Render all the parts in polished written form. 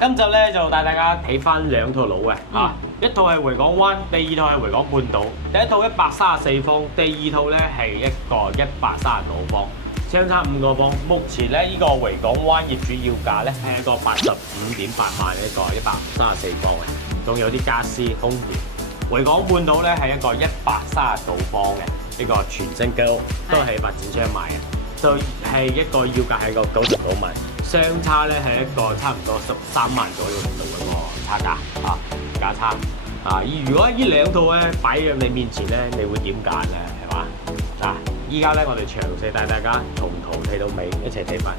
今集咧就帶大家睇翻兩套樓嘅嚇，一套係維港灣，第二套係維港半島。第一套134方，第二套咧係一個139方，相差5個方。目前咧呢個維港灣業主要價咧係一個85.8萬一個134方嘅，仲有啲家私空調。維港半島咧係一個139方嘅，呢個全新居屋都係發展商賣嘅，就係一個要價係個99萬。相差咧係一個差唔多13萬左右度嗰個差價啊，價差啊！如果呢兩套咧擺喺你面前咧，你會點揀咧？係嘛？嗱，依家咧我哋詳細帶大家從頭睇到尾，一齊睇翻。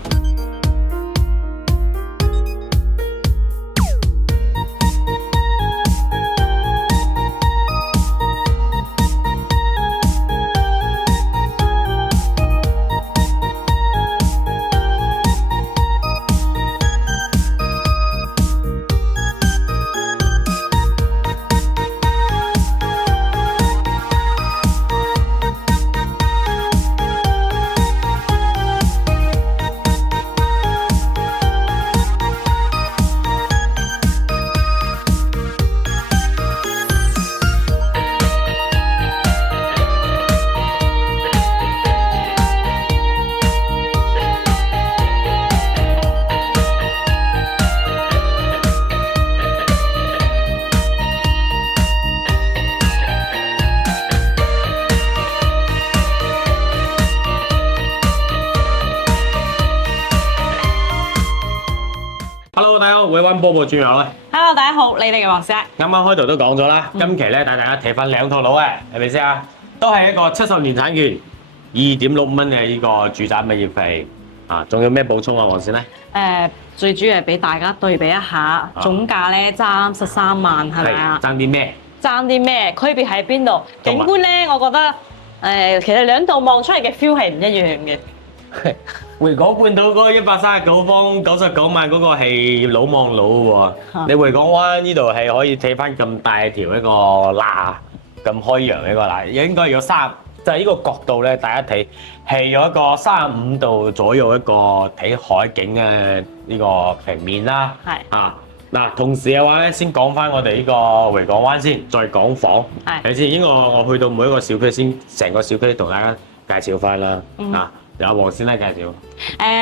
Hello， 大家好，維灣波波轉友咧。Hello， 大家好，你哋嘅黃師。啱啱開頭都講咗啦，今期咧帶大家睇翻兩套樓嘅，係咪先啊？都係一個70年產權，2.6蚊嘅呢個住宅物業費啊！仲有咩補充啊，黃師咧？最主要係俾大家對比一下，總價咧爭13萬係咪啊？爭啲咩？爭啲咩？區別喺邊度？景觀咧，我覺得其實兩度望出嚟嘅 feel 係唔一樣嘅。維港半島嗰個139方99萬嗰個係老望路喎，你維港灣呢度係可以睇翻咁大條一個罅，咁開揚一個罅，應該有30，就係呢個角度咧，大家睇係有一個35度左右一個睇海景嘅呢個平面啦。係啊，嗱，同時嘅話咧，先講翻我哋呢個維港灣先，再講房。係，睇先，因為我去到每一個小區先，成個小區同大家介紹翻啦。啊。有黃師奶介紹。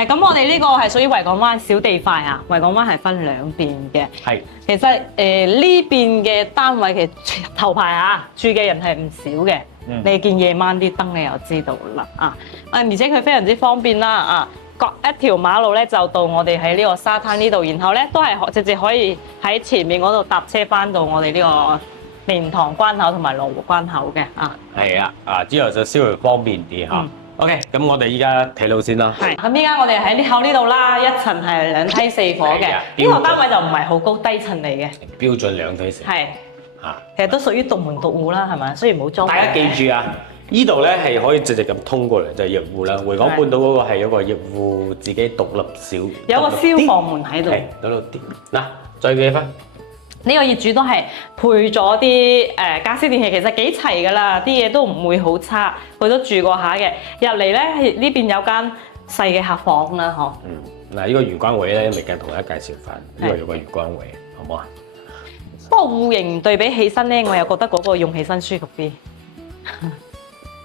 咁我哋呢個係屬於維港灣小地塊啊，維港灣係分兩邊嘅。係。其實呢邊嘅單位其實頭排啊，住嘅人係唔少嘅。你見夜晚啲燈你又知道啦啊。而且佢非常之方便啦啊，隔一條馬路咧就到我哋喺呢個沙灘呢度，然後咧都係直接可以喺前面嗰度搭車翻到我哋呢個蓮塘關口同埋羅湖關口嘅啊。係啊，之後就稍微方便啲嚇。OK， 咁我哋依家睇路先啦。係，咁依家我哋喺呢口呢度啦，一層係2梯4伙嘅，呢個單位就唔係好高，低層嚟嘅。標準2梯4。係，其實都屬於獨門獨戶啦，係咪？雖然冇裝。大家記住啊，呢度咧係可以直接咁通過嚟，就係入戶啦。維港半島嗰個係有個入戶自己獨立小，有個消防門喺度。係，嗰度啲。嗱，再記翻。呢個業主都係配咗啲家私電器，其實幾齊㗎啦，啲嘢都唔會好差，佢都住過下嘅。入嚟咧，呢邊有間細嘅客房啦，嗬。嗱，呢個玄關位咧，未跟同大家介紹翻，呢個有個玄關位，好唔好啊？不過戶型對比起身咧，我又覺得嗰個用起身舒服啲。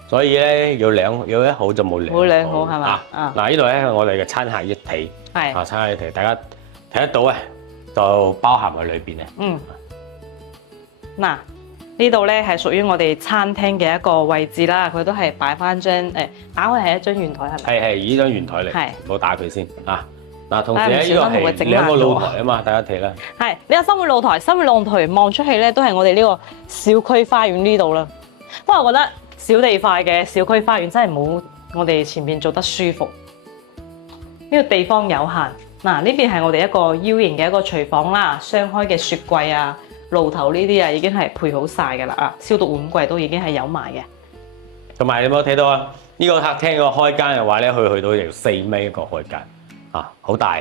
所以咧，有一好就冇兩好。冇兩好係嘛？嗱，呢度咧我哋嘅餐客一體，係啊，餐客一體，大家睇得到啊。就包含喺裏邊咧。嗱，呢度咧係屬於我哋餐廳嘅一個位置啦。佢都係擺翻張打開係一張圓台係咪？係呢張圓台嚟。係，唔好打佢先啊！嗱，同時咧呢個係2個露台啊嘛，大家睇啦。係呢個生活露台，生活露台望出去咧都係我哋呢個小區花園呢度啦。不過我覺得小地塊嘅小區花園真係冇我哋前面做得舒服。呢個地方有限。嗱，呢邊係我哋一個 U 型嘅一個廚房啦，雙開嘅雪櫃啊、爐頭呢啲啊已經係配好晒㗎啦啊，消毒碗櫃都已經係有埋嘅。同埋你有冇睇到啊？呢個客廳個開間嘅話咧，去到有4米一個開間啊，好大。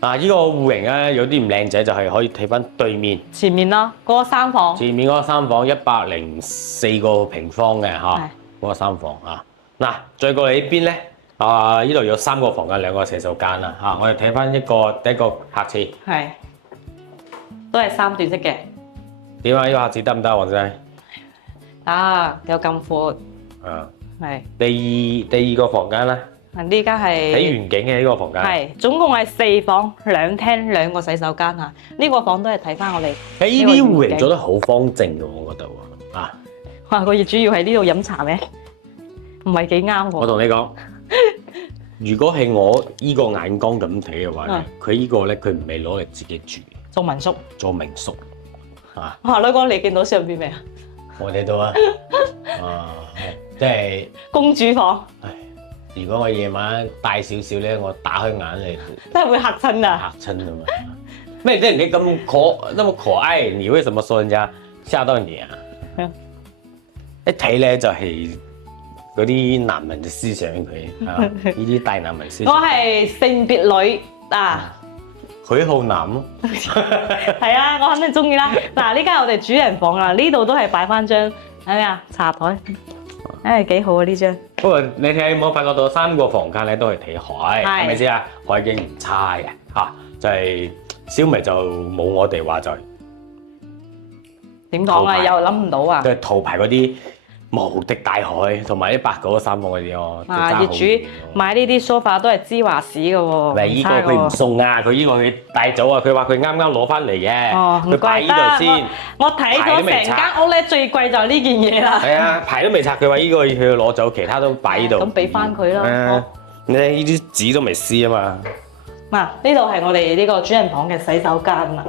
啊，呢個戶型咧有啲唔靚仔，就係可以睇翻對面前面啦，嗰個3房。前面嗰個3房104個平方嘅嚇，嗰個3房啊。嗱，再過嚟呢邊咧。呢度有3個房間，2個洗手間啦嚇。我哋睇翻第一個客廁，係都係3段式嘅。點啊？呢個客字得唔得，黃仔？啊，有咁闊。啊，係。第二個房間咧？呢間係睇遠景嘅呢個房間。係，總共係4房2廳2個洗手間嚇。呢個房都係睇翻我哋。喺呢啲戶型做得好方正嘅，我覺得喎。啊，哇！個業主要喺呢度飲茶咩？唔係幾啱喎。我同你講，如果係我依個眼光咁睇嘅話咧，佢依個咧佢唔係攞嚟自己住，做民宿。做民宿。啊！哇！女哥，你見到上邊未啊？我睇到啊。啊，即係公主房。如果我夜晚大少少咧，我打開眼嚟，真係會嚇親啊！嚇親啊嘛！咩即係你那麼可愛，你為什麼說人家嚇到你啊？一睇咧就係嗰啲男人嘅思想佢，呢啲大男人思想。我係性別女啊！佢好男咯。係啊，我肯定中意啦。嗱，呢間我哋主人房啊，呢度都係擺翻張睇下茶台。幾好啊呢張！不過你睇有冇發覺到3個房間咧都係睇海，係咪先啊？海景唔差嘅嚇，就係小明就冇我哋話就點講啊？又諗唔到啊！即係圖牌嗰啲無敵大海，同埋193房嗰啲哦。業主買呢啲 sofa 都係芝華士嘅喎。唔係依個佢唔送啊！佢依個佢帶走啊！佢話佢啱啱攞翻嚟嘅。哦，唔怪得。我睇咗成間屋咧，最貴就係呢件嘢啦。係啊，牌都未拆，佢話依個佢要攞走，其他都擺依度。咁俾翻佢啦。你睇呢啲紙都未撕啊嘛。嗱，呢度係我哋呢個主人房嘅洗手間啊。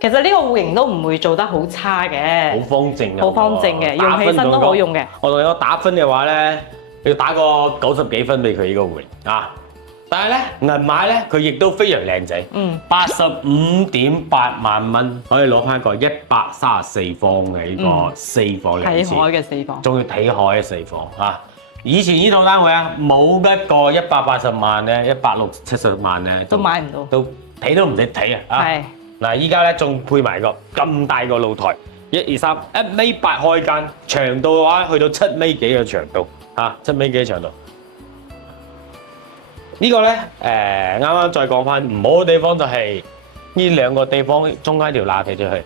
其實呢個戶型都唔會做得好差嘅，好方正嘅，好方正嘅，用起身都好用嘅。我同你講打分嘅話咧，要打個90幾分俾佢呢個戶型啊！但係咧銀碼咧，佢亦都非常靚仔，85.8萬蚊可以攞翻個134方嘅呢個4房兩廁，睇海嘅4房，仲要睇海嘅4房啊！以前呢套單位啊，冇一個180萬咧，160-170萬咧，都買唔到，都睇都唔使睇啊！係。嗱，依家咧仲配埋個咁大個露台，1、2、3，1.8米開間，長度嘅話去到7米幾嘅長度，嚇7米幾嘅長度。呢個咧啱啱再講翻唔好嘅地方就係呢2個地方中間條罅睇出去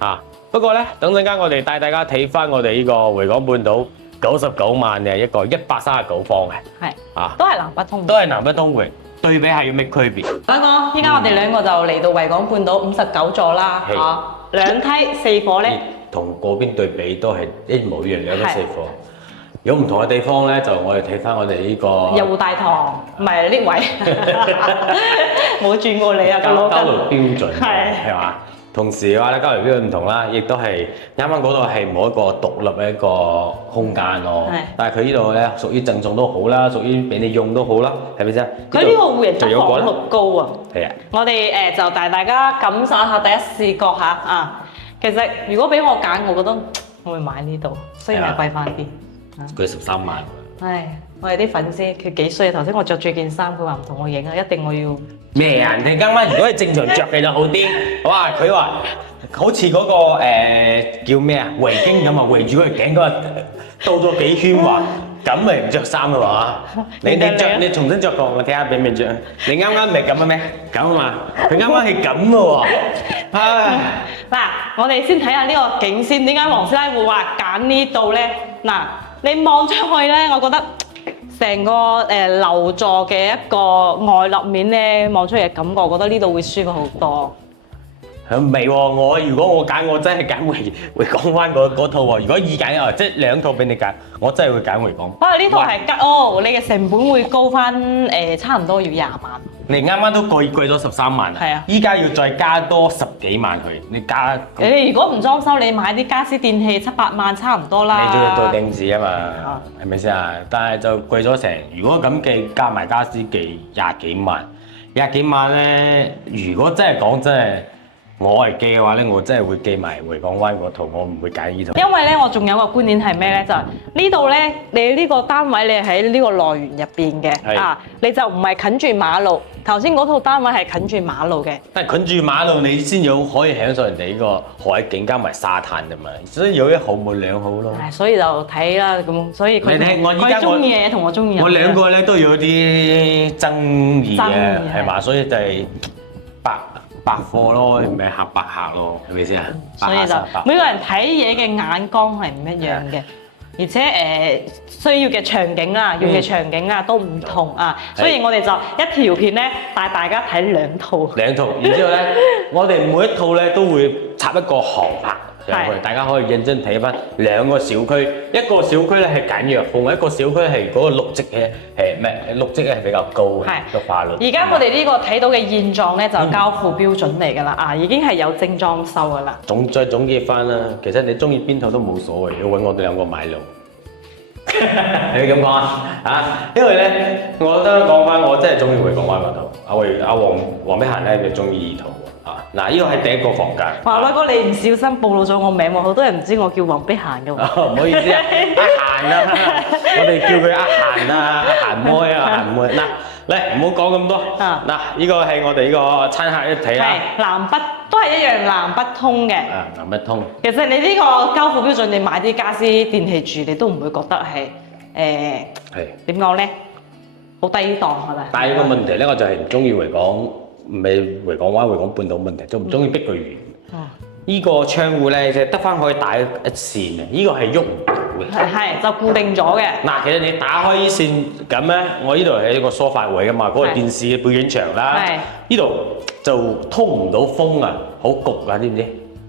嚇。不過咧，等陣間我哋帶大家睇翻我哋呢個回港半島99萬嘅一個139方嘅，係啊，都係南北通，都係南北通嘅。對比下有咩區別？等我，依家我哋2個就嚟到維港半島59座啦，嚇2梯4房咧，同嗰邊對比都係一模一樣，2個4房。有唔同嘅地方咧，就我哋睇翻我哋呢個又湖大堂，唔係呢位，冇轉過你啊，個腦筋。交流標準係嘛？同時嘅話咧，交流標準唔同啦，亦都係啱啱嗰度係冇一個獨立嘅一個空間咯。但係佢呢度咧屬於贈送都好啦，屬於俾你用都好啦，係咪先？佢呢個戶型得房率高啊！係啊，我哋就帶大家感受一下第一視覺嚇啊！其實如果俾我揀，我覺得我會買呢度，雖然係貴翻啲。佢13萬。唉，我哋啲粉絲佢幾衰啊！頭先我着住件衫，佢話唔同我影啊，一定我要咩啊？你今晚如果係正常着嘅就好啲。哇！佢話好似嗰個叫咩啊圍巾咁啊，圍住佢頸嗰個倒咗幾圈話，咁咪唔着衫嘅嘛？你重新着過，我睇下俾唔俾着。你啱啱咪咁嘅咩？咁啊嘛，佢啱啱係咁嘅喎。嗱，我哋先睇下呢個景先。點解黃師奶會話揀呢度咧？嗱，你望出去咧，我覺得成個樓座嘅一個外立面咧，望出嚟嘅感覺，我覺得呢度會舒服好多。唔係喎，如果我揀，我真係揀回港灣嗰套喎。如果二揀啊，即係2套俾你揀，我真係會揀回港。呢套係你嘅成本會高翻差唔多要20萬。你啱啱都貴咗13萬，係啊！依家要再加多10幾萬去，你加。你如果唔裝修，你買啲家私電器7-8萬差唔多啦。你仲要做定時啊嘛，係咪先啊？但係就貴咗成，如果咁計加埋家私計20幾萬，20幾萬咧，如果真係講真係。我係寄嘅話咧，我真係會寄埋回港灣嗰套，我唔會揀呢套。因為咧，我仲有個觀點係咩咧？就係呢度咧，你呢個單位你喺呢個內園入邊嘅啊，你就唔係近住馬路。頭先嗰套單位係近住馬路嘅。但係近住馬路，你先有可以享受人哋呢個海景加埋沙灘㗎嘛，所以有一好冇兩好咯。所以就睇啦，咁所以佢中意嘅嘢同我中意。我兩個咧都有啲爭議嘅，係嘛？所以就係百貨咯，唔係客百客咯，係咪先啊？所以就每個人睇嘢嘅眼光係唔一樣嘅，而且需要嘅場景啊，用嘅場景啊都唔同啊，所以我哋就一條片咧帶大家睇兩套。然之後咧，我哋每一套咧都會插一個航拍。大家可以認真睇翻兩個小區，一個小區咧係簡約風，一個小區係嗰個綠植嘅綠植咧係比較高嘅綠化率。而家我哋呢個睇到嘅現狀咧就交付標準嚟㗎啦，啊已經係有精裝修㗎啦。再總結翻啦，其實你中意邊套都冇所謂，要揾我哋兩個買路。你咁講啊？因為咧，我覺得講翻，我真係中意回港灣嗰套。阿黃碧嫻咧就中意呢套。嗱，呢個係第一個房間。哇，偉哥，你唔小心暴露咗我名喎，好多人唔知我叫黃碧嫻嘅喎。唔好意思啊，阿嫻啊，我哋叫佢阿嫻啊，阿嫻妹啊，阿嫻妹。嗱，嚟唔好講咁多。嗱，呢個係我哋呢個餐客一睇啦。係南北都係一樣南北通嘅。南北通。其實你呢個交付標準，你買啲家私電器住，你都唔會覺得係點講咧？好低檔係咪？但係個問題咧，我就係唔中意回港。唔係回港灣、回港半島問題，就唔中意碧桂園。依個窗戶咧，就得翻可以打一線嘅，依個係喐唔到嘅。係就固定咗嘅。嗱，其實你打開依線咁咧，我依度係一個梳化位噶嘛，嗰個電視嘅背景牆啦，依度就通唔到風啊，好焗啊，知唔知？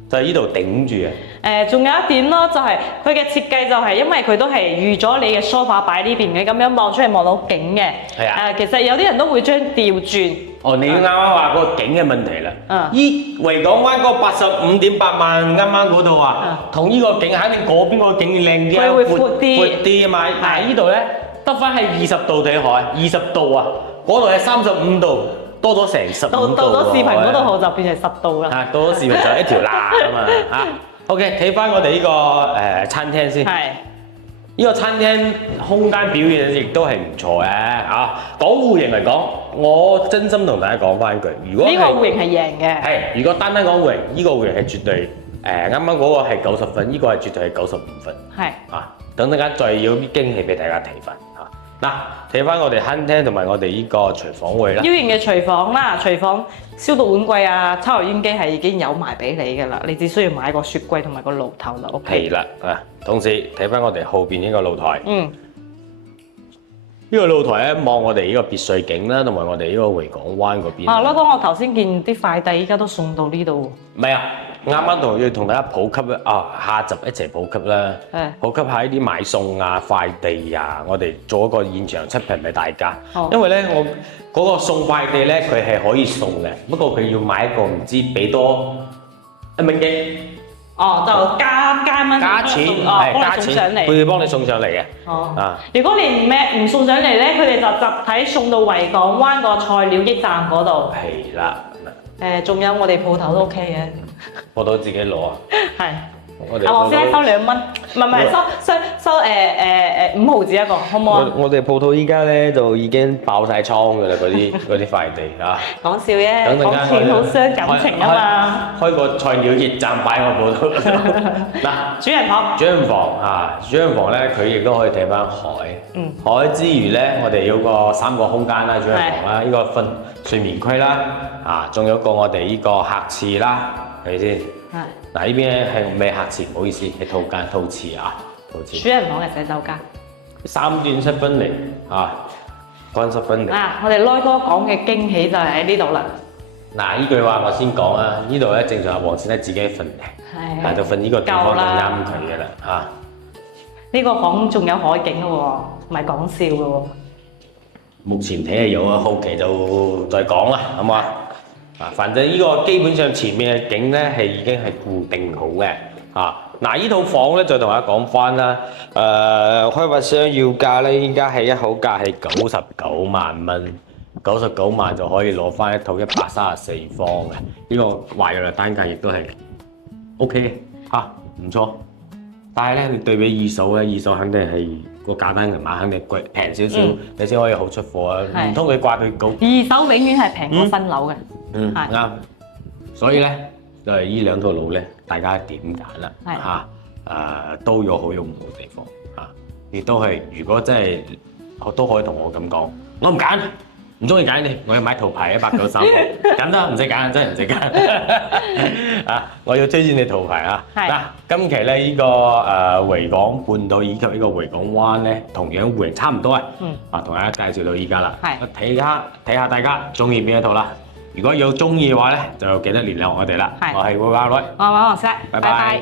就係依度頂住嘅。仲有一點咯，就係佢嘅設計就係因為佢都係預咗你嘅梳化擺呢邊嘅，咁樣望出嚟望到景嘅。係啊。其實有啲人都會將調轉。哦，你啱啱話嗰個景嘅問題啦。依維港灣嗰85.8萬啱啱嗰度啊，同依個景肯定嗰邊個景靚啲啊，會闊啲啊嘛。但係依度咧得翻係20度對海，20度啊，嗰度係35度，多咗成15度。到咗視頻嗰度就變成10度啦。到咗視頻就一條罅啊嘛嚇。OK， 睇翻我哋呢個餐廳先。係。呢個餐廳空間表現亦都係唔錯嘅嚇。講戶型嚟講，我真心同大家講翻一句，如果呢個戶型係贏嘅。係，如果單單講戶型，呢個戶型係絕對啱啱嗰個係90分，呢個係絕對係95分。係。等陣間再要啲驚喜俾大家睇翻嚇。嗱，睇翻我哋餐廳同埋我哋呢個廚房位啦。U 型嘅廚房啦，廚房消毒碗櫃啊、抽油煙機係已經有埋俾你㗎啦，你只需要買個雪櫃同埋個爐頭就 OK。係啦，同時睇翻我哋後邊呢個露台。呢個露台咧望我哋呢個別墅景啦，同埋我哋呢個維港灣嗰邊。嗰個我頭先見啲快遞依家都送到呢度。唔係啊，啱啱要同大家普及下集一齊普及啦。普及下呢啲買餸啊、快遞啊，我哋做一個現場測評俾大家。因為咧，我嗰個送快遞咧，佢係可以送嘅，不過佢要買一個唔知俾多1蚊幾。就加蚊，加錢，係加錢，佢會幫你送上嚟嘅。如果你唔送上嚟咧，佢哋就集體送到維港灣個菜鳥驛站嗰度。係啦。仲有我哋鋪頭都 OK 嘅。鋪頭自己攞啊。係。阿黃師奶收2蚊，唔係收5毫子一個，好唔好啊？我哋鋪頭依家咧就已經爆晒倉㗎啦，嗰啲快遞啊！講笑啫，講錢好傷感情啊嘛！開個菜鳥驛站擺我鋪頭。嗱，主人房。主人房啊，主人房咧，佢亦都可以睇翻海。海之餘咧，我哋有個3個空間啦，主人房啦，呢個分睡眠區啦，仲有個我哋呢個客廁啦，係咪先？係。嗱，呢邊咧係未客廁，唔好意思，係套廁啊，套廁。主人房嘅洗手間，3段式分離乾濕分離。我哋來哥講嘅驚喜就係喺呢度啦。嗱，呢句話我先講啊，呢度咧正常阿黃先生自己瞓嘅，但就瞓呢個地方就啱佢嘅啦嚇。呢個房仲有海景嘅喎，唔係講笑嘅喎。目前睇係有啊，後期就再講啦，好唔好啊？反正呢個基本上前面嘅景咧係已經係固定好嘅。嗱，呢套房咧就同大家講翻啦。開發商要價咧，依家係一口價係99萬蚊，99萬就可以攞翻一套134方嘅。呢個華潤嘅單價亦都係 OK 嘅嚇，唔錯。但係咧，你對比二手咧，二手肯定係個價單銀碼肯定貴平少少，你先可以好出貨啊。唔通佢掛佢高？二手永遠係平過新樓嘅。啱。所以咧，就係呢兩套路咧，大家點揀啦？都有好有唔好嘅地方嚇，亦都係如果真係都可以同我咁講，我唔揀，唔中意揀你，我要買圖牌193號，緊啦，唔使揀，真係唔使揀。啊，我要推薦你圖牌啊！嗱，今期咧呢個維港半島以及呢個維港灣咧，同樣戶型差唔多啊。啊，同大家介紹到依家啦。睇下大家中意邊一套啦。如果有中意嘅話咧，就記得聯絡我哋啦。我係會話女，我係黃石，拜拜。